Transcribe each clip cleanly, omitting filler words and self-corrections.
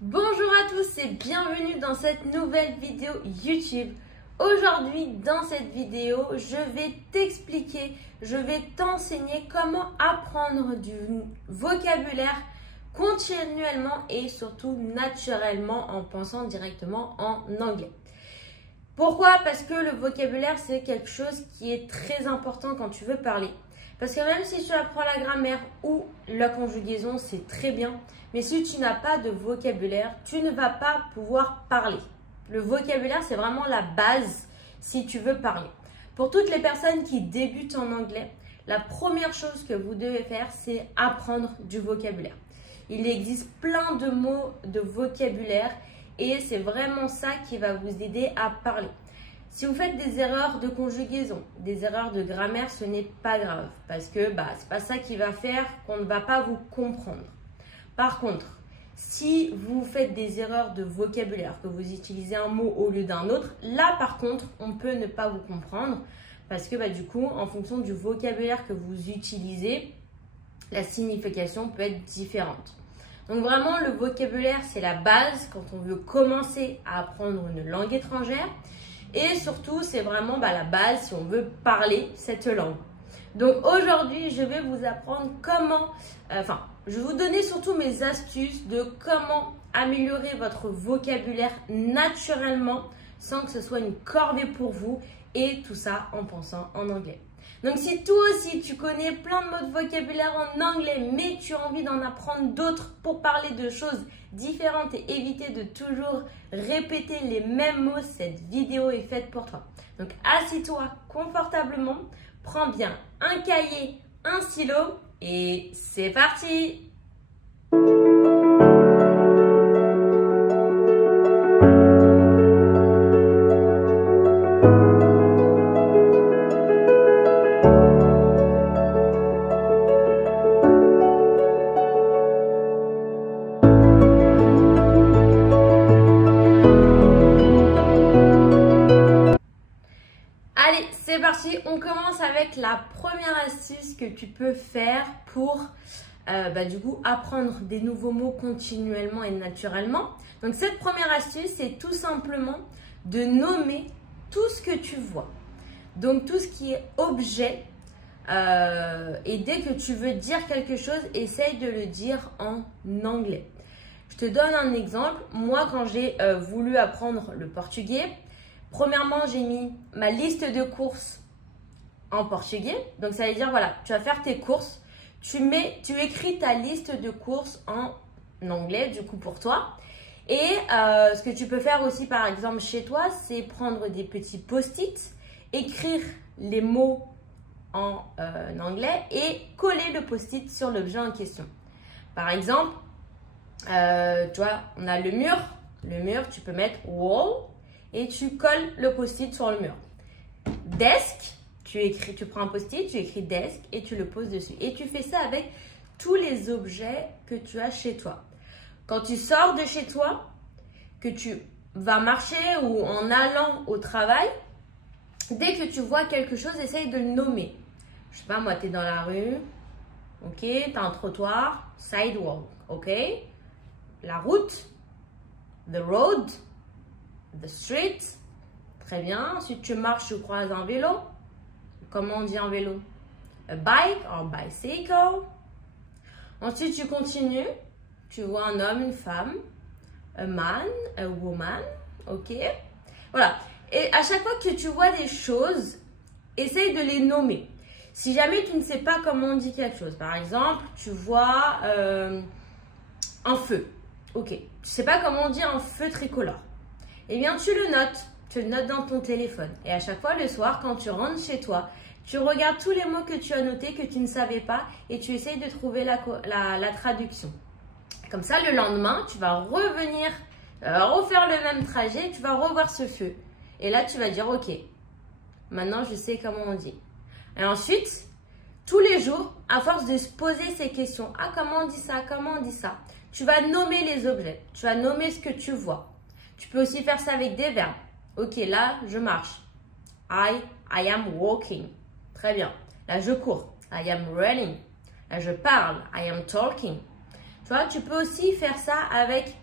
Bonjour à tous et bienvenue dans cette nouvelle vidéo YouTube. Aujourd'hui, dans cette vidéo, je vais t'expliquer, je vais t'enseigner comment apprendre du vocabulaire continuellement et surtout naturellement en pensant directement en anglais. Pourquoi? Parce que le vocabulaire, c'est quelque chose qui est très important quand tu veux parler. Parce que même si tu apprends la grammaire ou la conjugaison, c'est très bien. Mais si tu n'as pas de vocabulaire, tu ne vas pas pouvoir parler. Le vocabulaire, c'est vraiment la base si tu veux parler. Pour toutes les personnes qui débutent en anglais, la première chose que vous devez faire, c'est apprendre du vocabulaire. Il existe plein de mots de vocabulaire et c'est vraiment ça qui va vous aider à parler. Si vous faites des erreurs de conjugaison, des erreurs de grammaire, ce n'est pas grave parce que c'est pas ça qui va faire qu'on ne va pas vous comprendre. Par contre, si vous faites des erreurs de vocabulaire, que vous utilisez un mot au lieu d'un autre, là par contre, on peut ne pas vous comprendre parce que du coup, en fonction du vocabulaire que vous utilisez, la signification peut être différente. Donc vraiment, le vocabulaire, c'est la base quand on veut commencer à apprendre une langue étrangère. Et surtout, c'est vraiment la base si on veut parler cette langue. Donc aujourd'hui, je vais vous apprendre comment, je vais vous donner surtout mes astuces de comment améliorer votre vocabulaire naturellement sans que ce soit une corvée pour vous et tout ça en pensant en anglais. Donc si toi aussi tu connais plein de mots de vocabulaire en anglais mais tu as envie d'en apprendre d'autres pour parler de choses différentes et éviter de toujours répéter les mêmes mots, cette vidéo est faite pour toi. Donc assis-toi confortablement, prends bien un cahier, un stylo et c'est parti! Allez, c'est parti, on commence avec la première astuce que tu peux faire pour du coup apprendre des nouveaux mots continuellement et naturellement. Donc cette première astuce, c'est tout simplement de nommer tout ce que tu vois. Donc tout ce qui est objet et dès que tu veux dire quelque chose, essaye de le dire en anglais. Je te donne un exemple. Moi, quand j'ai voulu apprendre le portugais, premièrement, j'ai mis ma liste de courses en portugais. Donc, ça veut dire, voilà, tu vas faire tes courses. Tu écris ta liste de courses en anglais, du coup, pour toi. Et ce que tu peux faire aussi, par exemple, chez toi, c'est prendre des petits post-it, écrire les mots en anglais et coller le post-it sur l'objet en question. Par exemple, tu vois, on a le mur. Le mur, tu peux mettre wall. Et tu colles le post-it sur le mur. Desk, tu prends un post-it, tu écris desk et tu le poses dessus. Et tu fais ça avec tous les objets que tu as chez toi. Quand tu sors de chez toi, que tu vas marcher ou en allant au travail, dès que tu vois quelque chose, essaye de le nommer. Je sais pas, moi, tu es dans la rue, ok, tu as un trottoir, sidewalk, ok, la route, the road, the street, très bien. Ensuite, tu marches, tu croises un vélo. Comment on dit un vélo? A bike or bicycle. Ensuite, tu continues. Tu vois un homme, une femme. A man, a woman. Ok. Voilà. Et à chaque fois que tu vois des choses, essaye de les nommer. Si jamais tu ne sais pas comment on dit quelque chose, par exemple, tu vois un feu. Ok. Tu ne sais pas comment on dit un feu tricolore. Eh bien, tu le notes dans ton téléphone. Et à chaque fois, le soir, quand tu rentres chez toi, tu regardes tous les mots que tu as notés, que tu ne savais pas, et tu essayes de trouver la traduction. Comme ça, le lendemain, tu vas revenir, refaire le même trajet, tu vas revoir ce feu. Et là, tu vas dire, ok, maintenant, je sais comment on dit. Et ensuite, tous les jours, à force de se poser ces questions, ah, comment on dit ça, comment on dit ça, tu vas nommer les objets, tu vas nommer ce que tu vois. Tu peux aussi faire ça avec des verbes. Ok, là, je marche. I am walking. Très bien. Là, je cours. I am running. Là, je parle. I am talking. Tu vois, tu peux aussi faire ça avec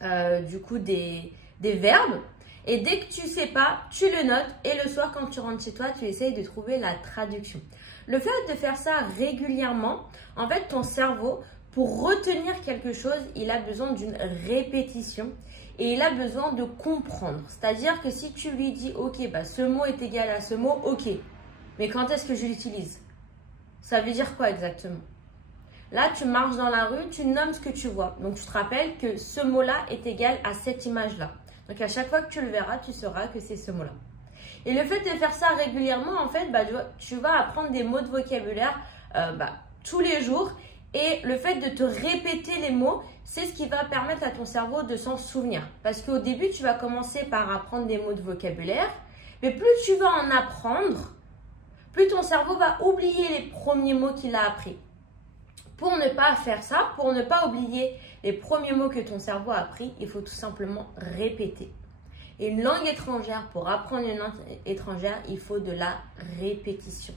du coup des verbes. Et dès que tu sais pas, tu le notes et le soir quand tu rentres chez toi, tu essayes de trouver la traduction. Le fait de faire ça régulièrement, en fait, ton cerveau, pour retenir quelque chose, il a besoin d'une répétition et il a besoin de comprendre. C'est-à-dire que si tu lui dis, ok, bah, ce mot est égal à ce mot, ok, mais quand est-ce que je l'utilise? Ça veut dire quoi exactement? Là, tu marches dans la rue, tu nommes ce que tu vois. Donc, tu te rappelles que ce mot-là est égal à cette image-là. Donc, à chaque fois que tu le verras, tu sauras que c'est ce mot-là. Et le fait de faire ça régulièrement, en fait, bah, tu vas apprendre des mots de vocabulaire tous les jours. Et le fait de te répéter les mots, c'est ce qui va permettre à ton cerveau de s'en souvenir. Parce qu'au début, tu vas commencer par apprendre des mots de vocabulaire. Mais plus tu vas en apprendre, plus ton cerveau va oublier les premiers mots qu'il a appris. Pour ne pas faire ça, pour ne pas oublier les premiers mots que ton cerveau a appris, il faut tout simplement répéter. Et une langue étrangère, pour apprendre une langue étrangère, il faut de la répétition.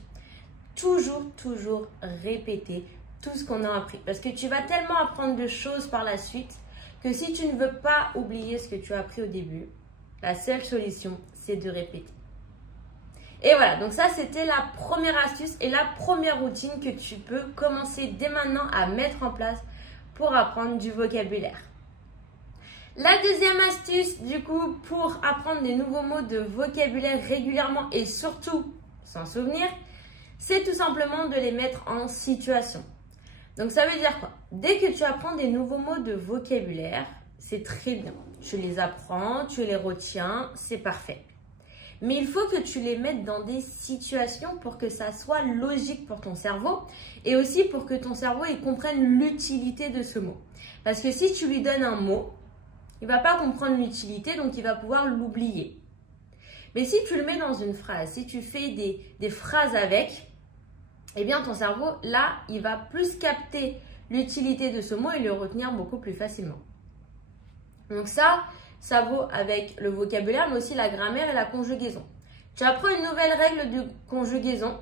Toujours, toujours répéter tout ce qu'on a appris. Parce que tu vas tellement apprendre de choses par la suite que si tu ne veux pas oublier ce que tu as appris au début, la seule solution, c'est de répéter. Et voilà, donc ça c'était la première astuce et la première routine que tu peux commencer dès maintenant à mettre en place pour apprendre du vocabulaire. La deuxième astuce du coup pour apprendre des nouveaux mots de vocabulaire régulièrement et surtout s'en souvenir, c'est tout simplement de les mettre en situation. Donc ça veut dire quoi? Dès que tu apprends des nouveaux mots de vocabulaire, c'est très bien. Tu les apprends, tu les retiens, c'est parfait. Mais il faut que tu les mettes dans des situations pour que ça soit logique pour ton cerveau et aussi pour que ton cerveau il comprenne l'utilité de ce mot. Parce que si tu lui donnes un mot, il ne va pas comprendre l'utilité, donc il va pouvoir l'oublier. Mais si tu le mets dans une phrase, si tu fais des phrases avec, eh bien ton cerveau, là, il va plus capter l'utilité de ce mot et le retenir beaucoup plus facilement. Donc ça vaut avec le vocabulaire, mais aussi la grammaire et la conjugaison. Tu apprends une nouvelle règle de conjugaison,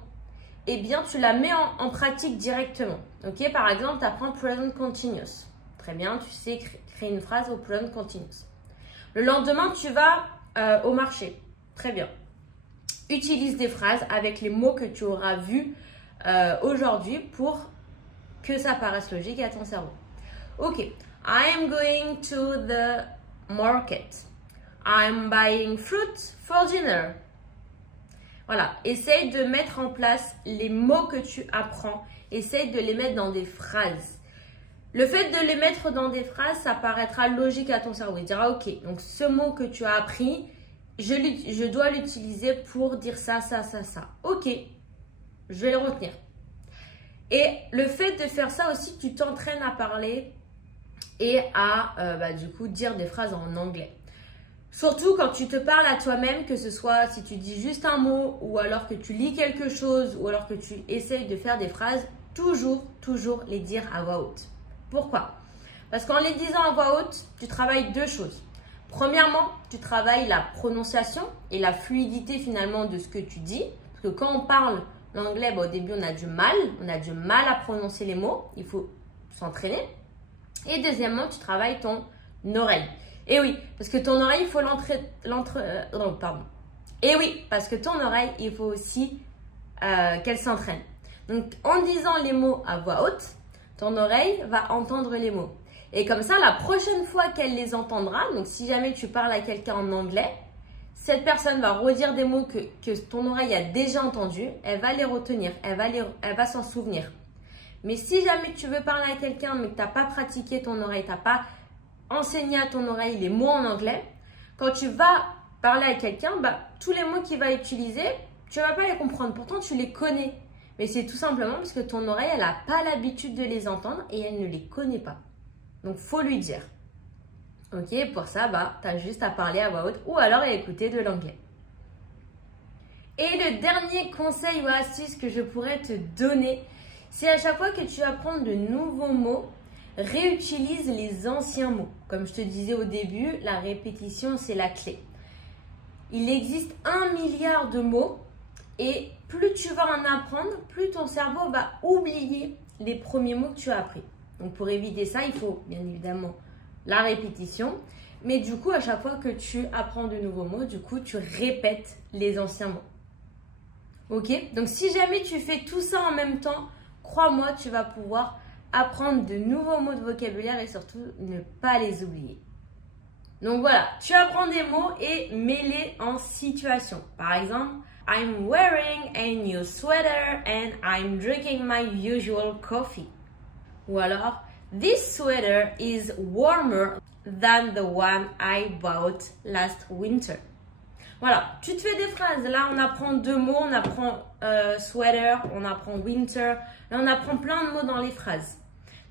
eh bien, tu la mets en pratique directement. Ok, par exemple, tu apprends present continuous. Très bien, tu sais créer une phrase au present continuous. Le lendemain, tu vas au marché. Très bien. Utilise des phrases avec les mots que tu auras vus aujourd'hui pour que ça paraisse logique à ton cerveau. Ok, I am going to the market. I'm buying fruit for dinner. Voilà, essaye de mettre en place les mots que tu apprends. Essaye de les mettre dans des phrases. Le fait de les mettre dans des phrases, ça paraîtra logique à ton cerveau. Il dira, ok, donc ce mot que tu as appris, je dois l'utiliser pour dire ça, ça, ça, ça. Ok, je vais le retenir. Et le fait de faire ça aussi, tu t'entraînes à parler et à du coup dire des phrases en anglais. Surtout quand tu te parles à toi-même, que ce soit si tu dis juste un mot ou alors que tu lis quelque chose ou alors que tu essayes de faire des phrases, toujours les dire à voix haute. Pourquoi? Parce qu'en les disant à voix haute, tu travailles deux choses. Premièrement, tu travailles la prononciation et la fluidité finalement de ce que tu dis. Parce que quand on parle l'anglais, au début on a du mal à prononcer les mots, il faut s'entraîner. Et deuxièmement, tu travailles ton oreille. Et oui, parce que ton oreille, il faut Et oui, parce que ton oreille, il faut aussi qu'elle s'entraîne. Donc, en disant les mots à voix haute, ton oreille va entendre les mots. Et comme ça, la prochaine fois qu'elle les entendra, donc si jamais tu parles à quelqu'un en anglais, cette personne va redire des mots que ton oreille a déjà entendus, elle va les retenir, elle va s'en souvenir. Mais si jamais tu veux parler à quelqu'un mais que tu n'as pas pratiqué ton oreille, tu n'as pas enseigné à ton oreille les mots en anglais, quand tu vas parler à quelqu'un, tous les mots qu'il va utiliser, tu ne vas pas les comprendre. Pourtant, tu les connais. Mais c'est tout simplement parce que ton oreille, elle n'a pas l'habitude de les entendre et elle ne les connaît pas. Donc, il faut lui dire. Ok, pour ça, tu as juste à parler à voix haute ou alors à écouter de l'anglais. Et le dernier conseil ou astuce que je pourrais te donner, c'est à chaque fois que tu apprends de nouveaux mots, réutilise les anciens mots. Comme je te disais au début, la répétition, c'est la clé. Il existe 1 milliard de mots et plus tu vas en apprendre, plus ton cerveau va oublier les premiers mots que tu as appris. Donc pour éviter ça, il faut bien évidemment la répétition. Mais du coup, à chaque fois que tu apprends de nouveaux mots, du coup, tu répètes les anciens mots. Ok? Donc, si jamais tu fais tout ça en même temps, crois-moi, tu vas pouvoir apprendre de nouveaux mots de vocabulaire et surtout ne pas les oublier. Donc voilà, tu apprends des mots et mets-les en situation. Par exemple, I'm wearing a new sweater and I'm drinking my usual coffee. Ou alors, this sweater is warmer than the one I bought last winter. Voilà, tu te fais des phrases. Là, on apprend deux mots, on apprend sweater, on apprend winter. Là, on apprend plein de mots dans les phrases.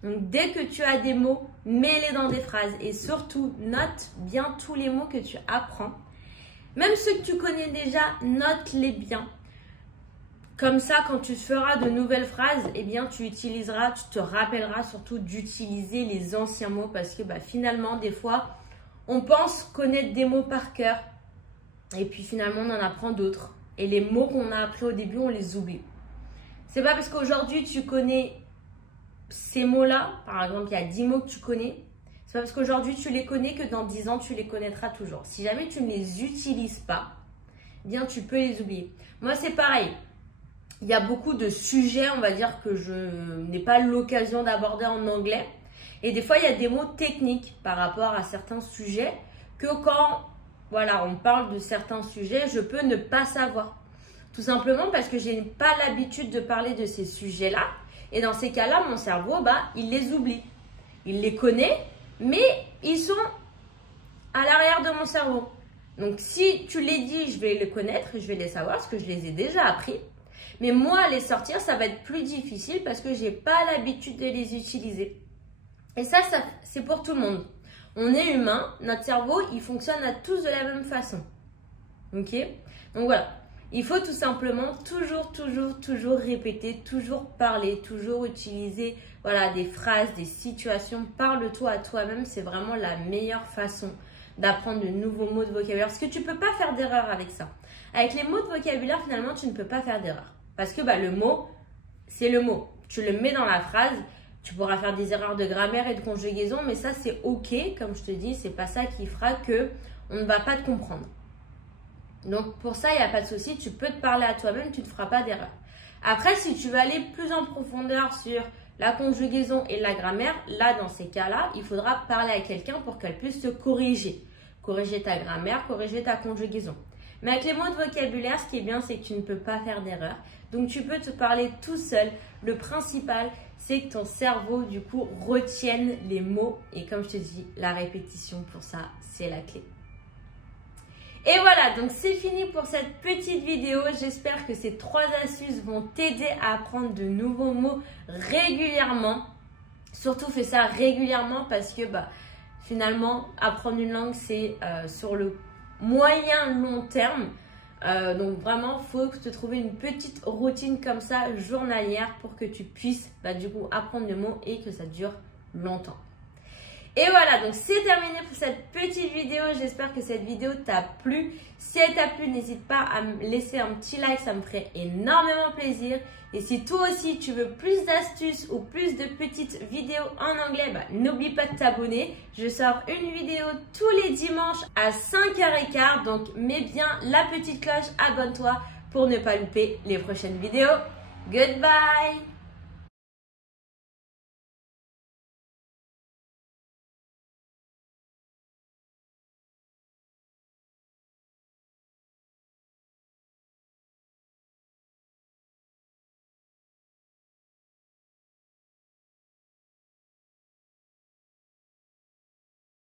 Donc, dès que tu as des mots, mets-les dans des phrases. Et surtout, note bien tous les mots que tu apprends. Même ceux que tu connais déjà, note-les bien. Comme ça, quand tu feras de nouvelles phrases, eh bien, tu te rappelleras surtout d'utiliser les anciens mots. Parce que finalement, des fois, on pense connaître des mots par cœur. Et puis finalement, on en apprend d'autres. Et les mots qu'on a appris au début, on les oublie. C'est pas parce qu'aujourd'hui, tu connais ces mots-là, par exemple, il y a 10 mots que tu connais. C'est pas parce qu'aujourd'hui, tu les connais que dans 10 ans, tu les connaîtras toujours. Si jamais tu ne les utilises pas, eh bien, tu peux les oublier. Moi, c'est pareil. Il y a beaucoup de sujets, on va dire, que je n'ai pas l'occasion d'aborder en anglais. Et des fois, il y a des mots techniques par rapport à certains sujets que quand on parle de certains sujets, je peux ne pas savoir. Tout simplement parce que je n'ai pas l'habitude de parler de ces sujets-là. Et dans ces cas-là, mon cerveau, il les oublie. Il les connaît, mais ils sont à l'arrière de mon cerveau. Donc, si tu les dis, je vais les connaître, je vais les savoir parce que je les ai déjà appris. Mais moi, les sortir, ça va être plus difficile parce que je n'ai pas l'habitude de les utiliser. Et ça c'est pour tout le monde. On est humain, notre cerveau, il fonctionne à tous de la même façon. Ok? Donc voilà, il faut tout simplement toujours répéter, toujours parler, toujours utiliser des phrases, des situations. Parle-toi à toi-même, c'est vraiment la meilleure façon d'apprendre de nouveaux mots de vocabulaire. Parce que tu ne peux pas faire d'erreur avec ça. Avec les mots de vocabulaire, finalement, tu ne peux pas faire d'erreur. Parce que le mot, c'est le mot. Tu le mets dans la phrase. Tu pourras faire des erreurs de grammaire et de conjugaison, mais ça, c'est OK. Comme je te dis, c'est pas ça qui fera que on ne va pas te comprendre. Donc, pour ça, il n'y a pas de souci. Tu peux te parler à toi-même, tu ne feras pas d'erreur. Après, si tu veux aller plus en profondeur sur la conjugaison et la grammaire, là, dans ces cas-là, il faudra parler à quelqu'un pour qu'elle puisse te corriger. Corriger ta grammaire, corriger ta conjugaison. Mais avec les mots de vocabulaire, ce qui est bien, c'est que tu ne peux pas faire d'erreur. Donc, tu peux te parler tout seul. Le principal, c'est que ton cerveau, du coup, retienne les mots. Et comme je te dis, la répétition, pour ça, c'est la clé. Et voilà, donc c'est fini pour cette petite vidéo. J'espère que ces 3 astuces vont t'aider à apprendre de nouveaux mots régulièrement. Surtout, fais ça régulièrement parce que finalement, apprendre une langue, c'est sur le moyen long terme. Donc vraiment, il faut te trouver une petite routine comme ça, journalière, pour que tu puisses du coup apprendre le mot et que ça dure longtemps. Et voilà, donc c'est terminé pour cette petite vidéo. J'espère que cette vidéo t'a plu. Si elle t'a plu, n'hésite pas à me laisser un petit like, ça me ferait énormément plaisir. Et si toi aussi tu veux plus d'astuces ou plus de petites vidéos en anglais, n'oublie pas de t'abonner. Je sors une vidéo tous les dimanches à 5h15. Donc mets bien la petite cloche, abonne-toi pour ne pas louper les prochaines vidéos. Goodbye!